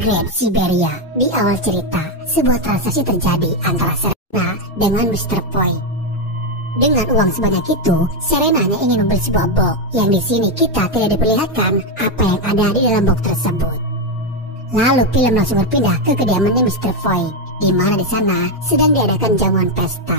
Grand Siberia. Di awal cerita, sebuah transaksi terjadi antara Serena dengan Mr. Void. Dengan uang sebanyak itu, Serena hanya ingin membeli sebuah box, yang di sini kita tidak diperlihatkan apa yang ada di dalam box tersebut. Lalu film langsung berpindah ke kediamannya Mr. Void, di mana di sana sedang diadakan jamuan pesta.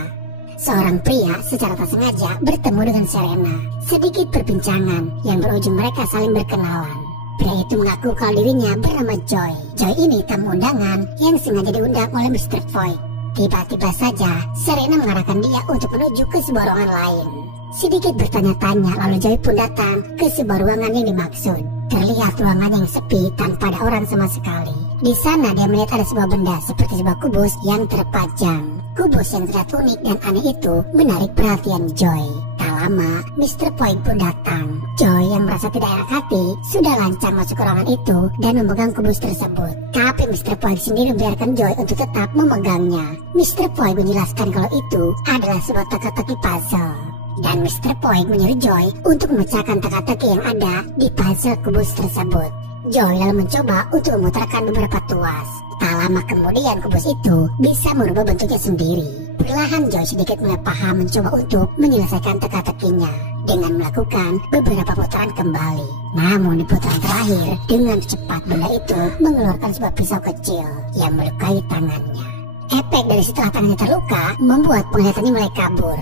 Seorang pria secara tak sengaja bertemu dengan Serena. Sedikit perbincangan yang berujung mereka saling berkenalan. Pria itu mengaku kalau dirinya bernama Joy. Joy ini tamu undangan yang sengaja diundang oleh Mr. Void. Tiba-tiba saja Serena mengarahkan dia untuk menuju ke sebuah ruangan lain. Sedikit bertanya-tanya, lalu Joy pun datang ke sebuah ruangan yang dimaksud. Terlihat ruangan yang sepi tanpa ada orang sama sekali. Di sana dia melihat ada sebuah benda seperti sebuah kubus yang terpajang. Kubus yang terlihat unik dan aneh itu menarik perhatian Joy. Tak lama, Mr. Void pun datang. Joy yang merasa tidak enak hati sudah lancang masuk ke ruangan itu dan memegang kubus tersebut. Tapi Mr. Void sendiri membiarkan Joy untuk tetap memegangnya. Mr. Void menjelaskan kalau itu adalah sebuah teka-teki puzzle. Dan Mr. Void menyuruh Joy untuk memecahkan teka-teki yang ada di puzzle kubus tersebut. Joy lalu mencoba untuk memutarkan beberapa tuas. Tak lama kemudian kubus itu bisa merubah bentuknya sendiri. Perlahan Joy sedikit mulai paham mencoba untuk menyelesaikan teka-tekinya dengan melakukan beberapa putaran kembali. Namun di putaran terakhir, dengan cepat benda itu mengeluarkan sebuah pisau kecil yang melukai tangannya. Efek dari setelah tangannya terluka membuat penglihatannya mulai kabur.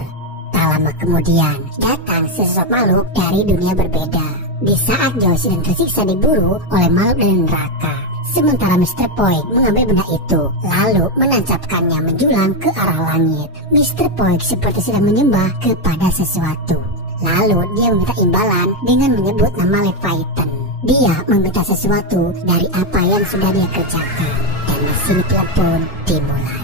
Tak lama kemudian datang sesosok makhluk dari dunia berbeda. Di saat Joy sedang tersiksa diburu oleh makhluk dari neraka, sementara Mr. Void mengambil benda itu lalu menancapkannya menjulang ke arah langit. Mr. Void seperti sedang menyembah kepada sesuatu. Lalu dia meminta imbalan dengan menyebut nama Leviathan. Dia meminta sesuatu dari apa yang sudah dia kerjakan. Dan mesin film pun dimulai.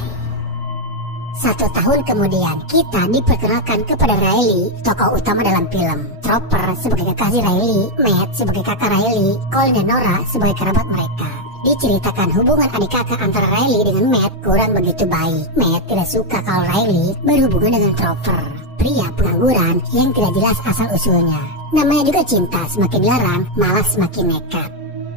1 tahun kemudian, kita diperkenalkan kepada Riley, tokoh utama dalam film. Chopper sebagai kekasih Riley, Matt sebagai kakak Riley, Colin dan Nora sebagai kerabat mereka. Diceritakan hubungan adik kakak antara Riley dengan Matt kurang begitu baik. Matt tidak suka kalau Riley berhubungan dengan Chopper, pria pengangguran yang tidak jelas asal-usulnya. Namanya juga cinta, semakin dilarang malah semakin nekat.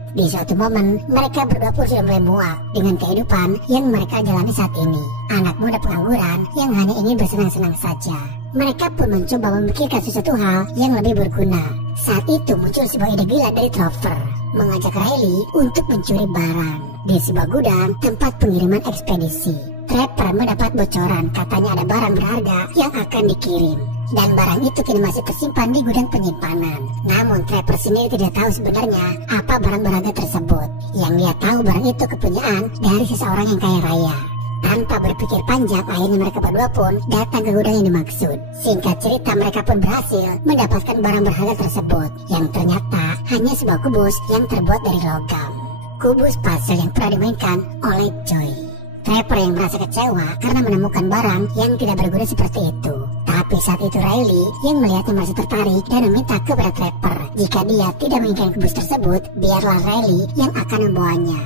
Di suatu momen, mereka berdua pun sudah mulai muak dengan kehidupan yang mereka jalani saat ini. Anak muda pengangguran yang hanya ingin bersenang-senang saja. Mereka pun mencoba memikirkan sesuatu hal yang lebih berguna. Saat itu muncul sebuah ide gila dari Chopper, mengajak Riley untuk mencuri barang di sebuah gudang tempat pengiriman ekspedisi. Trapper mendapat bocoran katanya ada barang berharga yang akan dikirim. Dan barang itu kini masih tersimpan di gudang penyimpanan. Namun Trapper sendiri tidak tahu sebenarnya apa barang berharga tersebut. Yang dia tahu barang itu kepunyaan dari seseorang yang kaya raya. Tanpa berpikir panjang, akhirnya mereka berdua pun datang ke gudang yang dimaksud. Singkat cerita, mereka pun berhasil mendapatkan barang berharga tersebut, yang ternyata hanya sebuah kubus yang terbuat dari logam. Kubus puzzle yang pernah dimainkan oleh Joy. Trapper yang merasa kecewa karena menemukan barang yang tidak berguna seperti itu. Tapi saat itu Riley yang melihatnya masih tertarik dan meminta kepada Trapper jika dia tidak menginginkan kubus tersebut, biarlah Riley yang akan membawanya.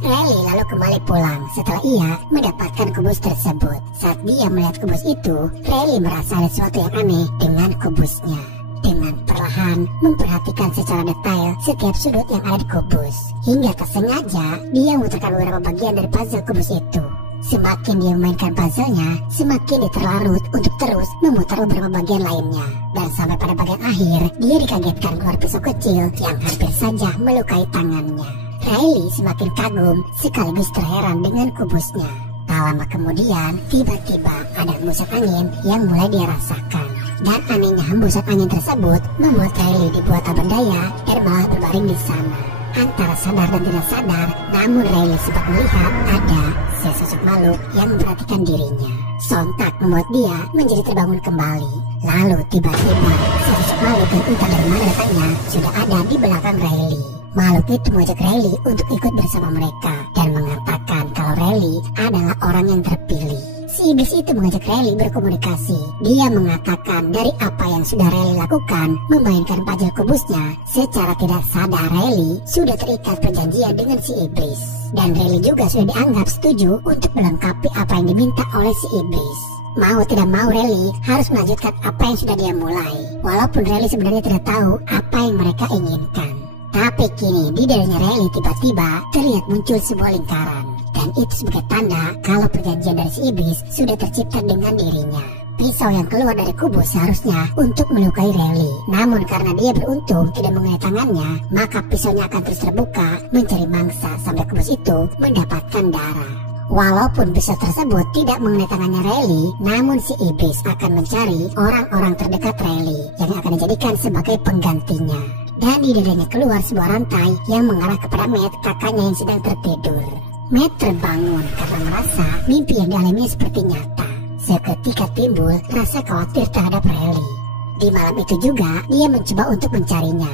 Riley lalu kembali pulang setelah ia mendapatkan kubus tersebut. Saat dia melihat kubus itu, Riley merasa ada sesuatu yang aneh dengan kubusnya. Dengan perlahan memperhatikan secara detail setiap sudut yang ada di kubus. Hingga tak sengaja dia memutarkan beberapa bagian dari puzzle kubus itu. Semakin dia memainkan puzzle-nya, semakin dia terlarut untuk terus memutar beberapa bagian lainnya. Dan sampai pada bagian akhir, dia dikagetkan keluar pisau kecil yang hampir saja melukai tangannya. Riley semakin kagum sekaligus terheran dengan kubusnya. Tak lama kemudian, tiba-tiba ada hembusan angin yang mulai dia rasakan. Dan anehnya hembusan angin tersebut membuat Riley dibuat tak berdaya dan malah berbaring di sana. Antara sadar dan tidak sadar, namun Riley sempat melihat ada sesosok makhluk yang memperhatikan dirinya. Sontak membuat dia menjadi terbangun kembali. Lalu tiba-tiba sesosok makhluk yang entah dari mana datangnya sudah ada di belakang Riley. Makhluk itu mengajak Riley untuk ikut bersama mereka dan mengatakan kalau Riley adalah orang yang terpilih. Si iblis itu mengajak Riley berkomunikasi. Dia mengatakan dari apa yang sudah Riley lakukan, memainkan puzzle kubusnya, secara tidak sadar Riley sudah terikat perjanjian dengan si iblis. Dan Riley juga sudah dianggap setuju untuk melengkapi apa yang diminta oleh si iblis. Mau tidak mau Riley harus melanjutkan apa yang sudah dia mulai. Walaupun Riley sebenarnya tidak tahu apa yang mereka inginkan. Tapi kini di darinya Riley tiba-tiba terlihat muncul sebuah lingkaran. Dan itu sebagai tanda kalau perjanjian dari si iblis sudah tercipta dengan dirinya. Pisau yang keluar dari kubus seharusnya untuk melukai Riley. Namun karena dia beruntung tidak mengenai tangannya, maka pisaunya akan terus terbuka mencari mangsa sampai kubus itu mendapatkan darah. Walaupun pisau tersebut tidak mengenai tangannya Riley, namun si iblis akan mencari orang-orang terdekat Riley yang akan dijadikan sebagai penggantinya. Dan di dadanya keluar sebuah rantai yang mengarah kepada Matt, kakaknya yang sedang tertidur. Matt terbangun karena merasa mimpi yang dialaminya seperti nyata. Seketika timbul rasa khawatir terhadap Riley. Di malam itu juga dia mencoba untuk mencarinya.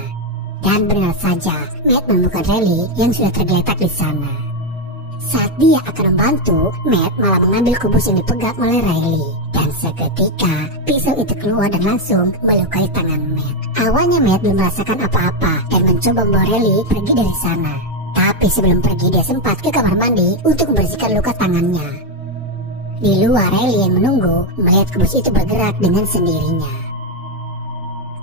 Dan benar saja Matt menemukan Riley yang sudah tergeletak di sana. Saat dia akan membantu, Matt malah mengambil kubus yang dipegang oleh Riley. Dan seketika pisau itu keluar dan langsung melukai tangan Matt. Awalnya Matt belum merasakan apa-apa dan mencoba membawa Riley pergi dari sana. Tapi sebelum pergi dia sempat ke kamar mandi untuk membersihkan luka tangannya. Di luar Riley yang menunggu melihat kubus itu bergerak dengan sendirinya.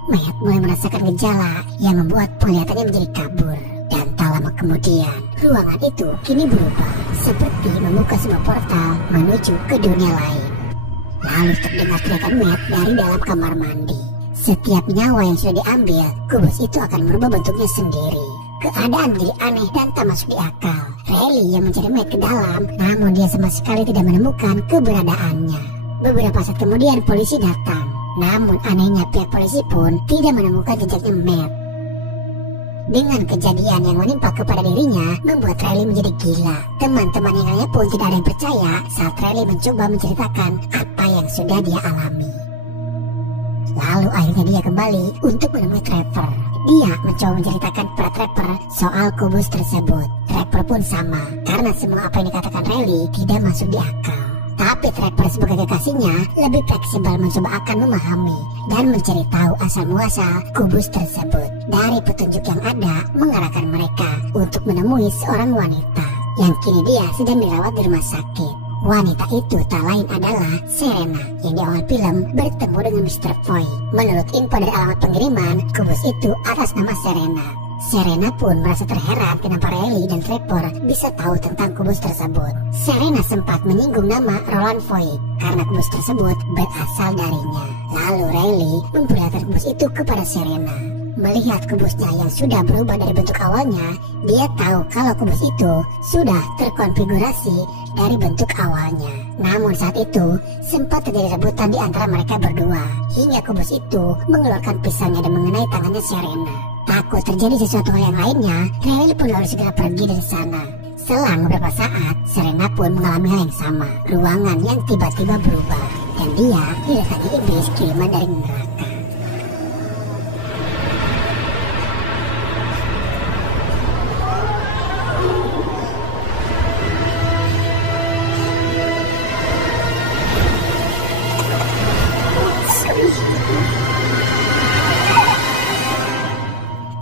Matt mulai merasakan gejala yang membuat penglihatannya menjadi kabur. Dan tak lama kemudian ruangan itu kini berubah seperti membuka sebuah portal menuju ke dunia lain. Lalu terdengar teriakan Matt dari dalam kamar mandi. Setiap nyawa yang sudah diambil, kubus itu akan merubah bentuknya sendiri. Keadaan menjadi aneh dan tak masuk di akal. Riley yang mencari Matt ke dalam, namun dia sama sekali tidak menemukan keberadaannya. Beberapa saat kemudian polisi datang, namun anehnya pihak polisi pun tidak menemukan jejaknya Matt. Dengan kejadian yang menimpa kepada dirinya membuat Riley menjadi gila. Teman-teman yang lainnya pun tidak ada yang percaya saat Riley mencoba menceritakan apa yang sudah dia alami. Lalu akhirnya dia kembali untuk menemui Trevor. Dia mencoba menceritakan kepada Trevor soal kubus tersebut. Trevor pun sama, karena semua apa yang dikatakan Riley tidak masuk di akal. Tapi Trevor sebagai kekasihnya lebih fleksibel mencoba akan memahami dan mencari tahu asal muasal kubus tersebut. Dari petunjuk yang ada mengarahkan mereka untuk menemui seorang wanita yang kini dia sedang dirawat di rumah sakit. Wanita itu tak lain adalah Serena yang di awal film bertemu dengan Mr. Foy. Menurut info dari alamat pengiriman, kubus itu atas nama Serena. Serena pun merasa terheran kenapa Riley dan Trevor bisa tahu tentang kubus tersebut. Serena sempat menyinggung nama Roland Foy karena kubus tersebut berasal darinya. Lalu Riley memperlihatkan kubus itu kepada Serena. Melihat kubusnya yang sudah berubah dari bentuk awalnya, dia tahu kalau kubus itu sudah terkonfigurasi dari bentuk awalnya. Namun saat itu sempat terjadi rebutan di antara mereka berdua hingga kubus itu mengeluarkan pisaunya dan mengenai tangannya Serena. Takut terjadi sesuatu hal yang lainnya, Riley pun lalu segera pergi dari sana. Selang beberapa saat, Serena pun mengalami hal yang sama. Ruangan yang tiba-tiba berubah dan dia didatangi iblis kiriman dari neraka.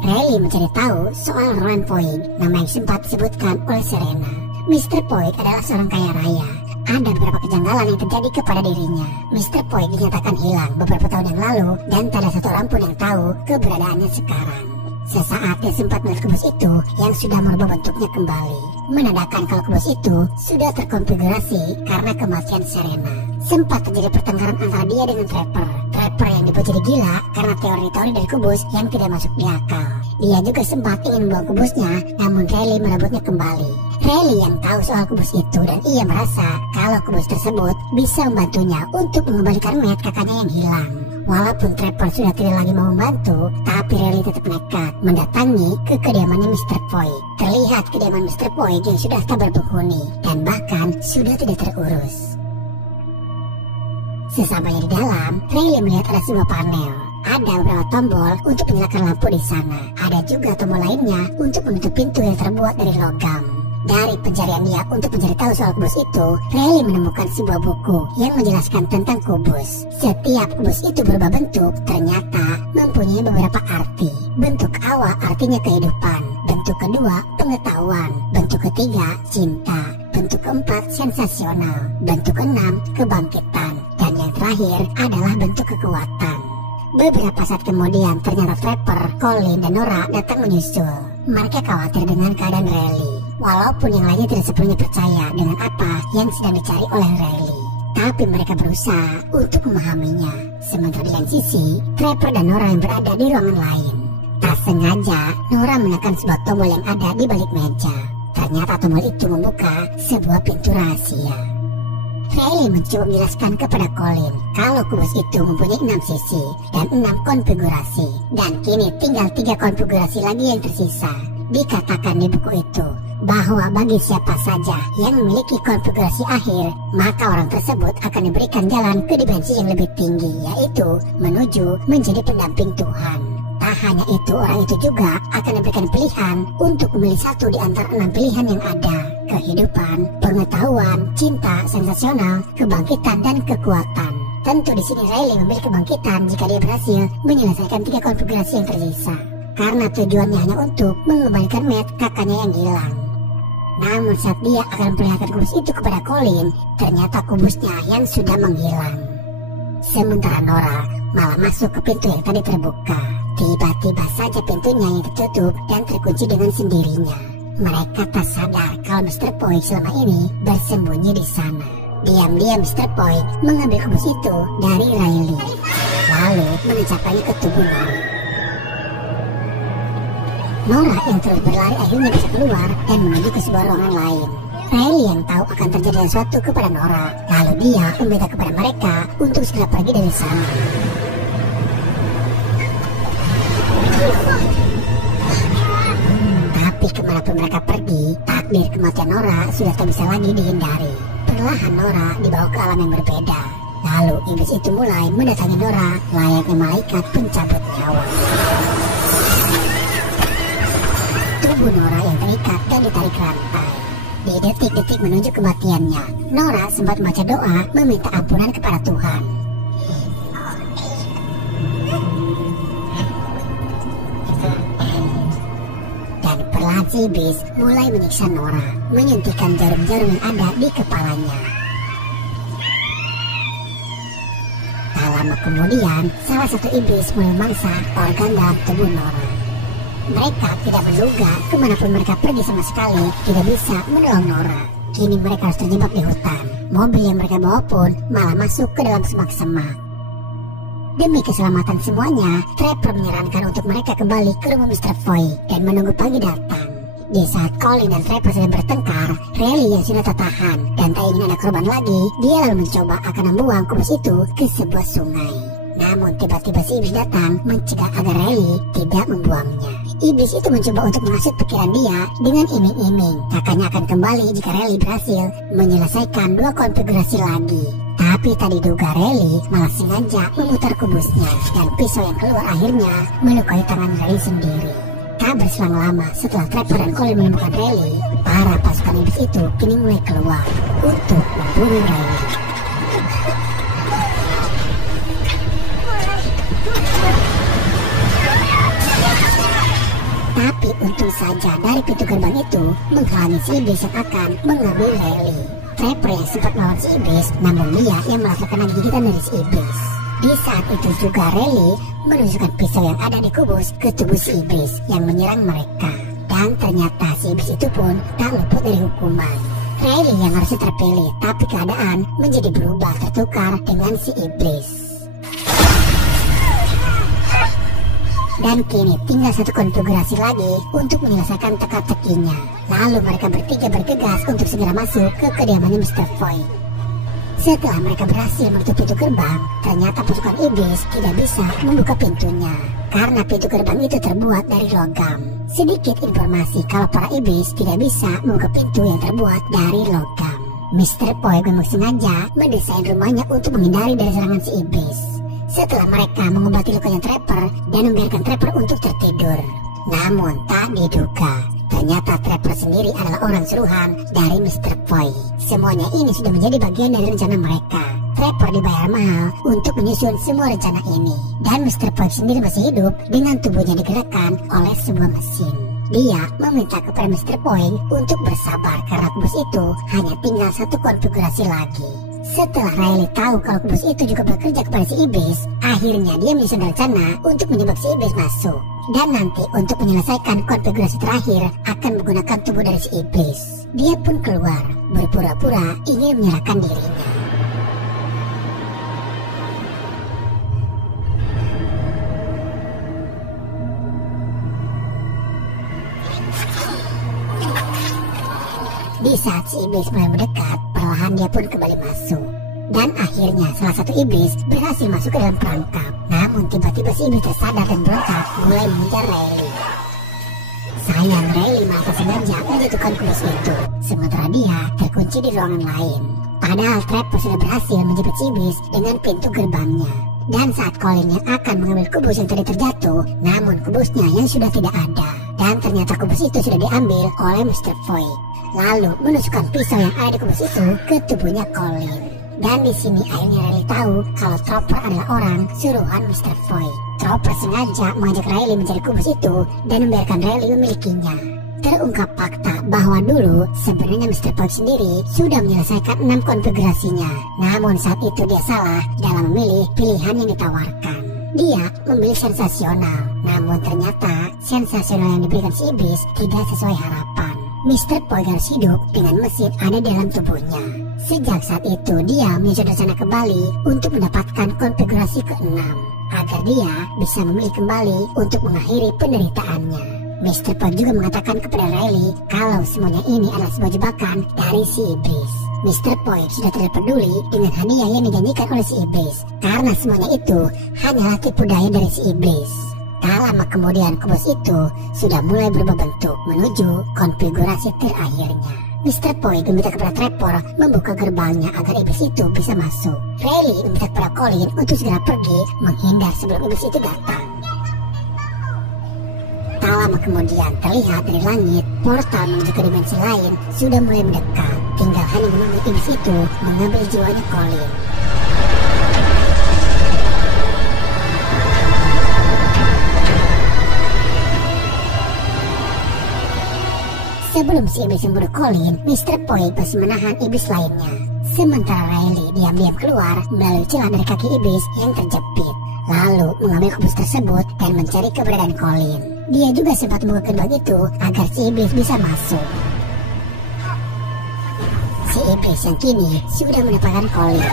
Riley mencari tahu soal Roland Foy, nama yang sempat disebutkan oleh Serena. Mr. Foy adalah seorang kaya raya. Ada beberapa kejanggalan yang terjadi kepada dirinya. Mr. Foy dinyatakan hilang beberapa tahun yang lalu dan tak ada satu orang pun yang tahu keberadaannya sekarang. Sesaat dia sempat melihat kubus itu yang sudah merubah bentuknya kembali, menandakan kalau kubus itu sudah terkonfigurasi karena kematian Serena. Sempat terjadi pertengkaran antara dia dengan Trevor. Trevor yang dibuat jadi gila karena teori-teori dari kubus yang tidak masuk di akal. Dia juga sempat ingin membuang kubusnya, namun Riley merebutnya kembali. Riley yang tahu soal kubus itu dan ia merasa kalau kubus tersebut bisa membantunya untuk mengembalikan Matt, kakaknya yang hilang. Walaupun Trevor sudah tidak lagi mau membantu, tapi Riley tetap nekat mendatangi ke kediamannya Mr. Foy. Terlihat kediaman Mr. Foy yang sudah tak berpenghuni dan bahkan sudah tidak terurus. Sesampainya di dalam, Riley melihat ada sebuah panel. Ada beberapa tombol untuk menyalakan lampu di sana. Ada juga tombol lainnya untuk menutup pintu yang terbuat dari logam. Dari pencarian dia untuk mencari tahu soal kubus itu, Riley menemukan sebuah buku yang menjelaskan tentang kubus. Setiap kubus itu berubah bentuk, ternyata mempunyai beberapa arti. Bentuk awal artinya kehidupan, bentuk kedua pengetahuan, bentuk ketiga cinta, bentuk keempat sensasional, bentuk keenam kebangkitan, dan yang terakhir adalah bentuk kekuatan. Beberapa saat kemudian ternyata Trevor, Colin, dan Nora datang menyusul. Mereka khawatir dengan keadaan Riley, walaupun yang lainnya tidak sepenuhnya percaya dengan apa yang sedang dicari oleh Riley. Tapi mereka berusaha untuk memahaminya. Sementara di lain sisi, Trapper dan Nora yang berada di ruangan lain. Tak sengaja, Nora menekan sebuah tombol yang ada di balik meja. Ternyata tombol itu membuka sebuah pintu rahasia. Riley mencoba menjelaskan kepada Colin kalau kubus itu mempunyai 6 sisi dan 6 konfigurasi. Dan kini tinggal 3 konfigurasi lagi yang tersisa. Dikatakan di buku itu bahwa bagi siapa saja yang memiliki konfigurasi akhir, maka orang tersebut akan diberikan jalan ke dimensi yang lebih tinggi, yaitu menuju menjadi pendamping Tuhan. Tak hanya itu, orang itu juga akan diberikan pilihan untuk memilih satu di antara 6 pilihan yang ada: kehidupan, pengetahuan, cinta, sensasional, kebangkitan, dan kekuatan. Tentu di sini Riley memilih kebangkitan jika dia berhasil menyelesaikan 3 konfigurasi yang tersisa, karena tujuannya hanya untuk mengembalikan Matt, kakaknya yang hilang. Namun saat dia akan memperlihatkan kubus itu kepada Colin, ternyata kubusnya yang sudah menghilang. Sementara Nora malah masuk ke pintu yang tadi terbuka. Tiba-tiba saja pintunya yang tertutup dan terkunci dengan sendirinya. Mereka tak sadar kalau Mr. Poig selama ini bersembunyi di sana. Diam-diam Mr. Poig mengambil kubus itu dari Riley, lalu menancapkannya ke tubuh Nora. Nora yang terus berlari akhirnya bisa keluar dan menuju ke sebuah ruangan lain. Riley yang tahu akan terjadi sesuatu kepada Nora, lalu dia meminta kepada mereka untuk segera pergi dari sana. Tapi kemanapun mereka pergi, takdir kematian Nora sudah tak bisa lagi dihindari. Perlahan Nora dibawa ke alam yang berbeda. Lalu iblis itu mulai mendatangi Nora layaknya malaikat pencabut nyawa. Tubuh Nora yang terikat dan ditarik rantai. Di detik-detik menuju kematiannya, Nora sempat membaca doa meminta ampunan kepada Tuhan. Dan perlahan si iblis mulai menyiksa Nora, menyuntikkan jarum-jarum yang ada di kepalanya. Tak lama kemudian, salah satu iblis mulai memangsa organ dalam tubuh Nora. Mereka tidak menduga kemanapun mereka pergi sama sekali tidak bisa menolong Nora. Kini mereka harus terjebak di hutan. Mobil yang mereka bawa pun malah masuk ke dalam semak-semak. Demi keselamatan semuanya, Trapper menyarankan untuk mereka kembali ke rumah Mr. Foy dan menunggu pagi datang. Di saat Colin dan Trapper sedang bertengkar, Riley yang sudah tertahan dan tak ingin ada korban lagi, dia lalu mencoba akan membuang kubus itu ke sebuah sungai. Namun tiba-tiba si iblis datang mencegah agar Riley tidak membuangnya. Iblis itu mencoba untuk menghasut pikiran dia dengan iming-iming kakaknya akan kembali jika Riley berhasil menyelesaikan 2 konfigurasi lagi. Tapi tadi diduga Riley malah sengaja memutar kubusnya dan pisau yang keluar akhirnya melukai tangan Riley sendiri. Tak berselang lama setelah Trapper dan Colin menemukan Riley, para pasukan iblis itu kini mulai keluar untuk memburu Riley. Tapi untung saja dari pintu gerbang itu menghalangi si iblis yang akan mengambil Riley. Trapper yang sempat melawan si iblis, namun dia yang malah terkena gigitan dari si iblis. Di saat itu juga Riley menunjukkan pisau yang ada di kubus ke tubuh si iblis yang menyerang mereka. Dan ternyata si iblis itu pun tak luput dari hukuman. Riley yang harusnya terpilih, tapi keadaan menjadi berubah tertukar dengan si iblis. Dan kini tinggal 1 konfigurasi lagi untuk menyelesaikan teka-tekinya. Lalu mereka bertiga bergegas untuk segera masuk ke kediamannya Mr. Foy. Setelah mereka berhasil menutup pintu gerbang, ternyata pasukan iblis tidak bisa membuka pintunya karena pintu gerbang itu terbuat dari logam. Sedikit informasi kalau para iblis tidak bisa membuka pintu yang terbuat dari logam. Mr. Foy memang sengaja mendesain rumahnya untuk menghindari dari serangan si iblis. Setelah mereka mengobati lukanya Trapper dan membiarkan Trapper untuk tertidur. Namun tak diduga, ternyata Trapper sendiri adalah orang suruhan dari Mr. Foy. Semuanya ini sudah menjadi bagian dari rencana mereka. Trapper dibayar mahal untuk menyusun semua rencana ini. Dan Mr. Foy sendiri masih hidup dengan tubuhnya digerakkan oleh sebuah mesin. Dia meminta kepada Mr. Foy untuk bersabar karena kubus itu hanya tinggal 1 konfigurasi lagi. Setelah Riley tahu kalau kubus itu juga bekerja kepada si iblis, akhirnya dia menyusun rencana untuk menyebab si iblis masuk. Dan nanti untuk menyelesaikan konfigurasi terakhir akan menggunakan tubuh dari si iblis. Dia pun keluar, berpura-pura ingin menyerahkan dirinya. Di saat si iblis mulai mendekat, perlahan dia pun kembali masuk. Dan akhirnya salah satu iblis berhasil masuk ke dalam perangkap. Namun tiba-tiba si iblis tersadar dan berontak mulai mengejar Riley. Sayang, Riley malah sengaja menjatuhkan kubus itu, sementara dia terkunci di ruangan lain. Padahal Trapper sudah berhasil menjepit si iblis dengan pintu gerbangnya. Dan saat Colin yang akan mengambil kubus yang tadi terjatuh, namun kubusnya yang sudah tidak ada. Dan ternyata kubus itu sudah diambil oleh Mr. Void. Lalu menusukkan pisau yang ada di kubus itu ke tubuhnya Colin. Dan di sini akhirnya Riley tahu kalau Trapper adalah orang suruhan Mr. Void. Trapper sengaja mengajak Riley mencari kubus itu dan membiarkan Riley memilikinya. Terungkap fakta bahwa dulu sebenarnya Mr. Void sendiri sudah menyelesaikan 6 konfigurasinya. Namun saat itu dia salah dalam memilih pilihan yang ditawarkan. Dia memilih sensasional, namun ternyata sensasional yang diberikan si iblis tidak sesuai harapan. Mr. Void harus hidup dengan mesin ada dalam tubuhnya. Sejak saat itu dia menyusun rencana kembali untuk mendapatkan konfigurasi ke-6 agar dia bisa memilih kembali untuk mengakhiri penderitaannya. Mr. Void juga mengatakan kepada Riley kalau semuanya ini adalah sebuah jebakan dari si iblis. Mr. Void sudah tidak peduli dengan hadiah yang dijanjikan oleh si iblis karena semuanya itu hanyalah tipu daya dari si iblis. Tak lama kemudian kubus itu sudah mulai berubah bentuk menuju konfigurasi terakhirnya. Mr. Void meminta kepada Trapper membuka gerbangnya agar iblis itu bisa masuk. Riley meminta kepada Colin untuk segera pergi menghindar sebelum iblis itu datang. Tak lama kemudian terlihat dari langit portal menuju ke dimensi lain sudah mulai mendekat. Tinggal hanya menunggu iblis itu mengambil jiwanya Colin. Sebelum si iblis membunuh Colin, Mr. Void masih menahan iblis lainnya. Sementara Riley diam-diam keluar melalui celah dari kaki iblis yang terjepit, lalu mengambil kubus tersebut dan mencari keberadaan Colin. Dia juga sempat membuka gerbang itu agar si iblis bisa masuk. Si iblis yang kini sudah mendapatkan Colin.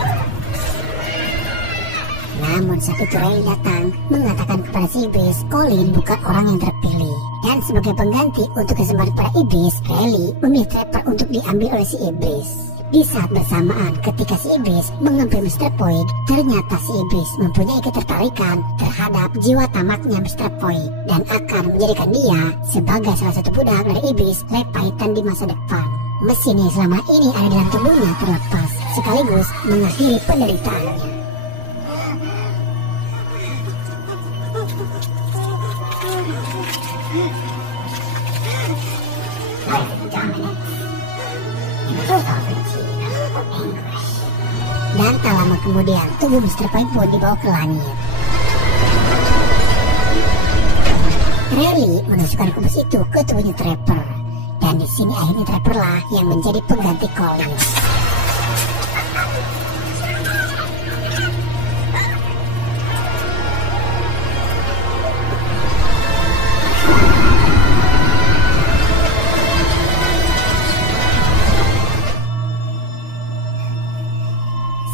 Namun saat itu Riley datang mengatakan kepada si iblis Colin bukan orang yang terpilih. Dan sebagai pengganti untuk kesempatan para iblis, Riley memilih Trapper untuk diambil oleh si iblis. Di saat bersamaan ketika si iblis mengambil Mr. Void, ternyata si iblis mempunyai ketertarikan terhadap jiwa tamatnya Mr. Void dan akan menjadikan dia sebagai salah satu budak dari iblis Leviathan di masa depan. Mesin yang selama ini ada dalam tubuhnya terlepas, sekaligus mengakhiri penderitaannya. Dan tak lama kemudian tubuh Mr. Void pun dibawa ke langit. Riley menusukkan kubus itu ke tubuhnya Trapper. Dan di sini akhirnya Trapper lah yang menjadi pengganti Colin.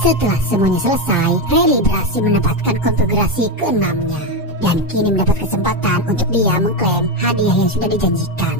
Setelah semuanya selesai, Riley berhasil mendapatkan konfigurasi ke-6-nya. Dan kini mendapat kesempatan untuk dia mengklaim hadiah yang sudah dijanjikan.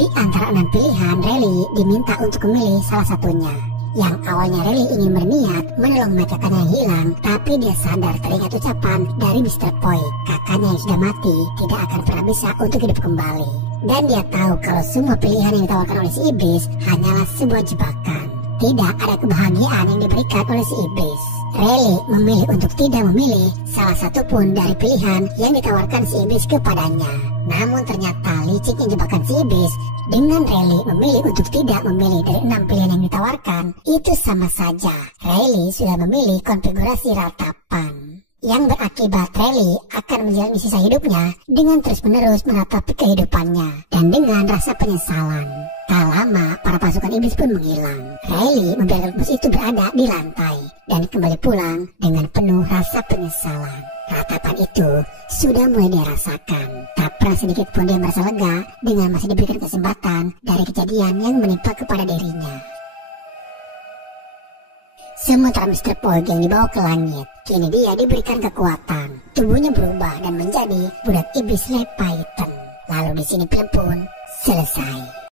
Di antara 6 pilihan, Riley diminta untuk memilih salah satunya. Yang awalnya Riley ingin berniat menolong kakaknya yang hilang, tapi dia sadar teringat ucapan dari Mr. Void. Kakaknya yang sudah mati tidak akan pernah bisa untuk hidup kembali. Dan dia tahu kalau semua pilihan yang ditawarkan oleh si iblis hanyalah sebuah jebakan. Tidak ada kebahagiaan yang diberikan oleh si iblis. Riley memilih untuk tidak memilih salah satu pun dari pilihan yang ditawarkan si iblis kepadanya. Namun ternyata liciknya jebakan si iblis dengan Riley memilih untuk tidak memilih dari 6 pilihan yang ditawarkan. Itu sama saja Riley sudah memilih konfigurasi ratapan, yang berakibat Riley akan menjalani sisa hidupnya dengan terus-menerus meratapi kehidupannya dan dengan rasa penyesalan. Tak lama, para pasukan iblis pun menghilang. Riley membiarkan bus itu berada di lantai dan kembali pulang dengan penuh rasa penyesalan. Ratapan itu sudah mulai dia rasakan. Tak pernah sedikit pun dia merasa lega dengan masih diberikan kesempatan dari kejadian yang menimpa kepada dirinya. Sementara Mr. Fogg yang dibawa ke langit, kini dia diberikan kekuatan. Tubuhnya berubah dan menjadi budak iblis Leviathan. Lalu di sini film pun selesai.